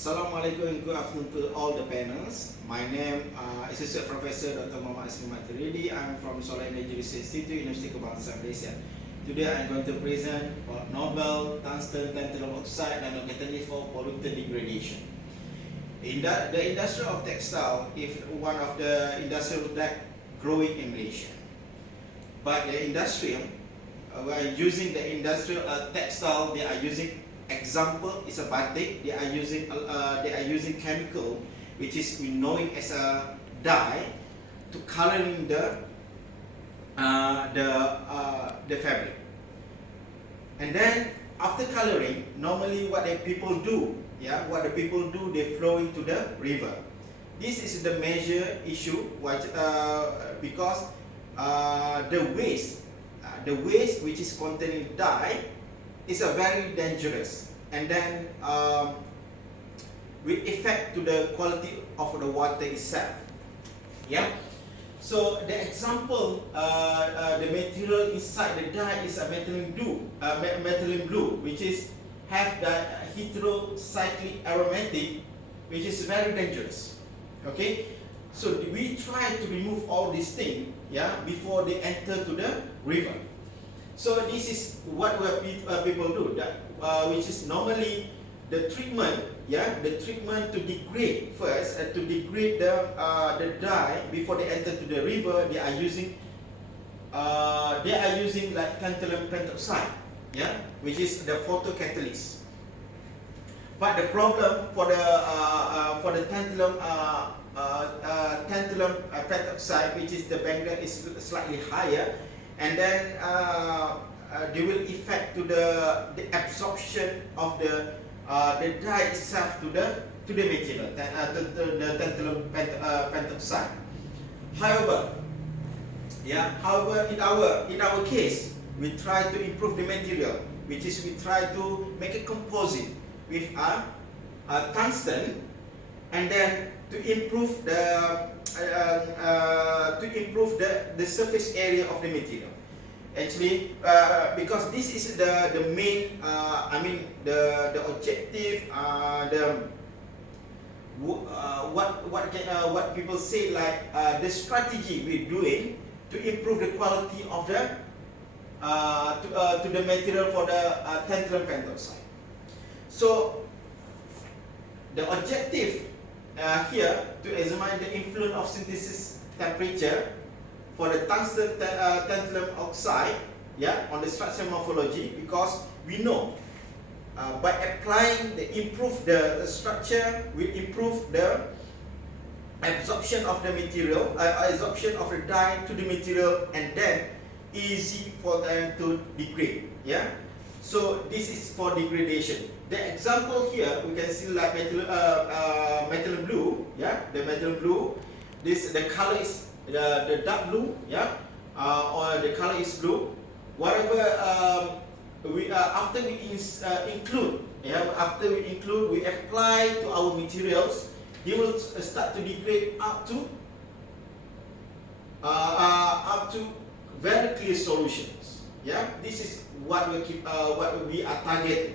Assalamualaikum and good afternoon to all the panels. My name is Associate Professor Dr. Muhammad Asmi Maturidi. I'm from Solar Energy Research Institute, University Kebangsaan Malaysia. Today I'm going to present about novel tungsten tantalum oxide nanocatalyst for pollutant degradation. The industry of textile is one of the industrial that growing in Malaysia. But the industrial, we are using the industrial textile. They are using example is a batik. They are using chemical, which is we know it as a dye, to coloring the fabric. And then after coloring, normally what the people do, they flow into the river. This is the major issue, because the waste which is containing dye is a very dangerous, and then will affect to the quality of the water itself. Yeah. So the example, the material inside the dye is a methylene blue, which is have the heterocyclic aromatic, which is very dangerous. Okay. So we try to remove all these things, before they enter to the river. So this is what people do, which is normally the treatment, the treatment to degrade first, to degrade the dye before they enter to the river. They are using like tantalum pentoxide, which is the photocatalyst. But the problem for the tantalum pentoxide, which is the band is slightly higher, and then they will affect to the absorption of the dye itself to the material, the tantalum pentoxide. However, in our case, we try to improve the material, which is we try to make a composite with a tungsten, and then to improve the surface area of the material. Actually, because this is the main, the objective, what people say, like the strategy we're doing to improve the quality of the to the material for the tantalum pentoxide. So the objective here to examine the influence of synthesis temperature for the tungsten tantalum oxide, on the structural morphology, because we know by applying the structure will improve the absorption of the material, absorption of the dye to the material, and then easy for them to degrade. So this is for degradation. The example here we can see like metal blue, the metal blue. The color is the dark blue, or the color is blue. Whatever after we include, we apply to our materials, they will start to degrade up to very clear solutions. This is what we are targeting.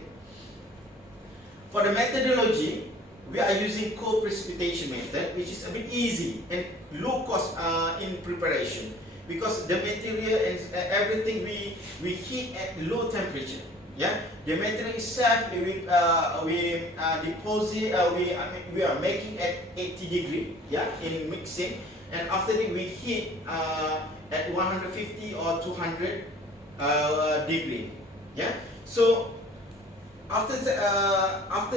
For the methodology, we are using co-precipitation method, which is a bit easy and low cost in preparation, because the material and everything we heat at low temperature. The material itself we deposit, we are making at 80 degree, in mixing, and after that we heat at 150 or 200 degree. So after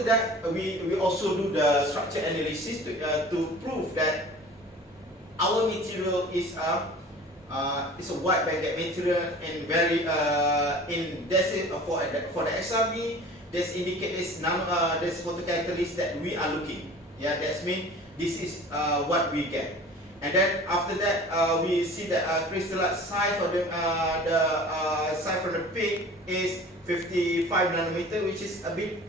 that we also do the structure analysis to prove that our material is a wide bandgap material, and very for the SRB, this indicates this photocatalyst that we are looking. That means this is what we get. And then after that we see that crystalline size for the size from the peak is 55 nanometer, which is a bit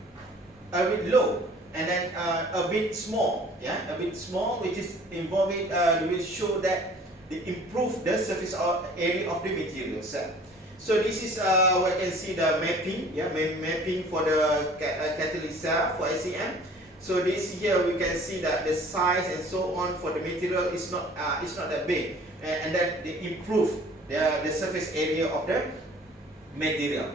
low, and then a bit small, which is involving will show that they improve the surface area of the material itself. So this is we can see the mapping, mapping for the catalyst for SEM. So this here we can see that the size and so on for the material is not that big, and then they improve the surface area of the material.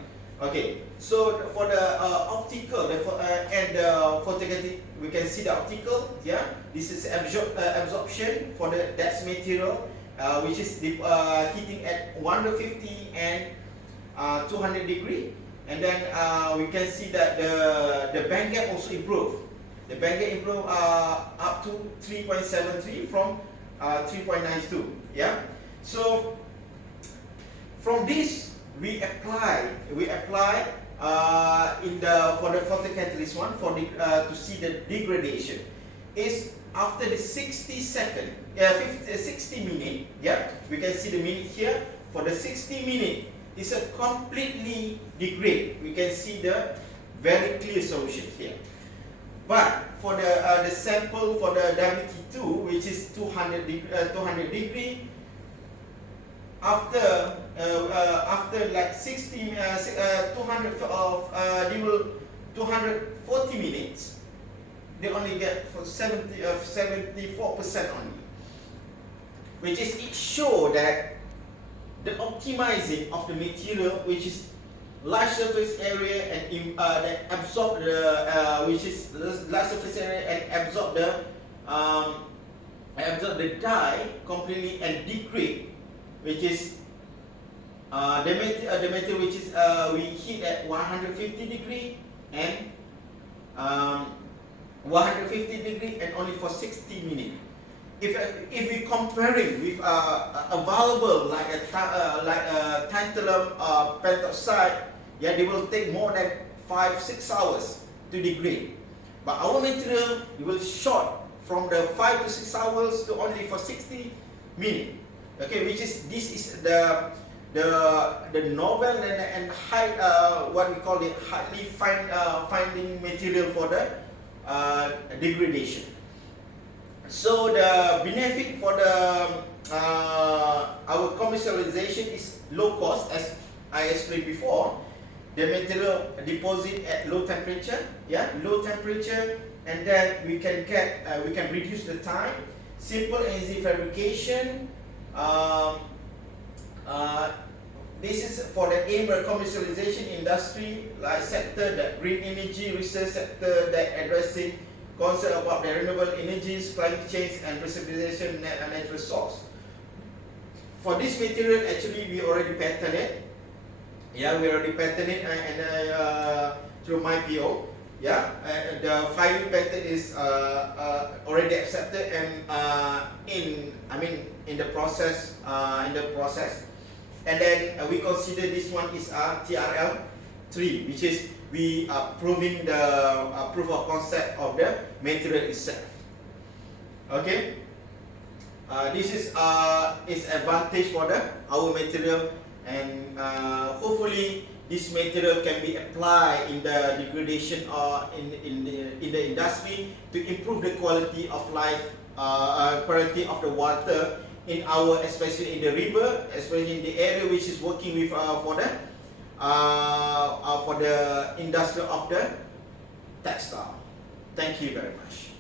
Okay, so for the optical and the photokinetic, we can see the optical. Yeah, this is absorption for the that material, which is heating at 150 and 200 degree, and then we can see that the band gap also improve. The band gap improve up to 3.73 from 3.92. Yeah, so from this we apply for the photocatalyst one for the to see the degradation is after the 60 minute. Yeah, we can see the minute here. For the 60 minute, it's a completely degrade. We can see the very clear solution here. But for the sample for the WT2, which is 200 degree, after like 240 minutes, they only get for 74% only, which is it show that the optimizing of the material, which is large surface area and that absorb the which is large surface area and absorb the dye completely and degrade, which is the material which is we heat at 150 degree and 150 degree and only for 60 minutes. If we comparing with available like a tantalum pentoxide, yeah, they will take more than 5-6 hours to degrade. But our material, it will short from the 5 to 6 hours to only for 60 minutes. Okay, which is this is the novel and high what we call it highly finding material for the degradation. So the benefit for the our commercialization is low cost, as I explained before. The material deposit at low temperature, yeah, low temperature, and then we can get we can reduce the time. Simple and easy fabrication. This is for the aim of commercialization industry like sector, the green energy research sector that addressing concept about the renewable energies, climate change, and preservation natural source. For this material, actually, we already patented it. Yeah, we already patented it and through my PO. Yeah, the filing patent is already accepted and in the process. And then we consider this one is TRL 3, which is we are proving the proof of concept of the material itself. Okay, this is advantage for our material, and hopefully this material can be applied in the degradation or in the industry to improve the quality of life, quality of the water in our, especially in the river, especially in the area which is working with for the industry of the textile. Thank you very much.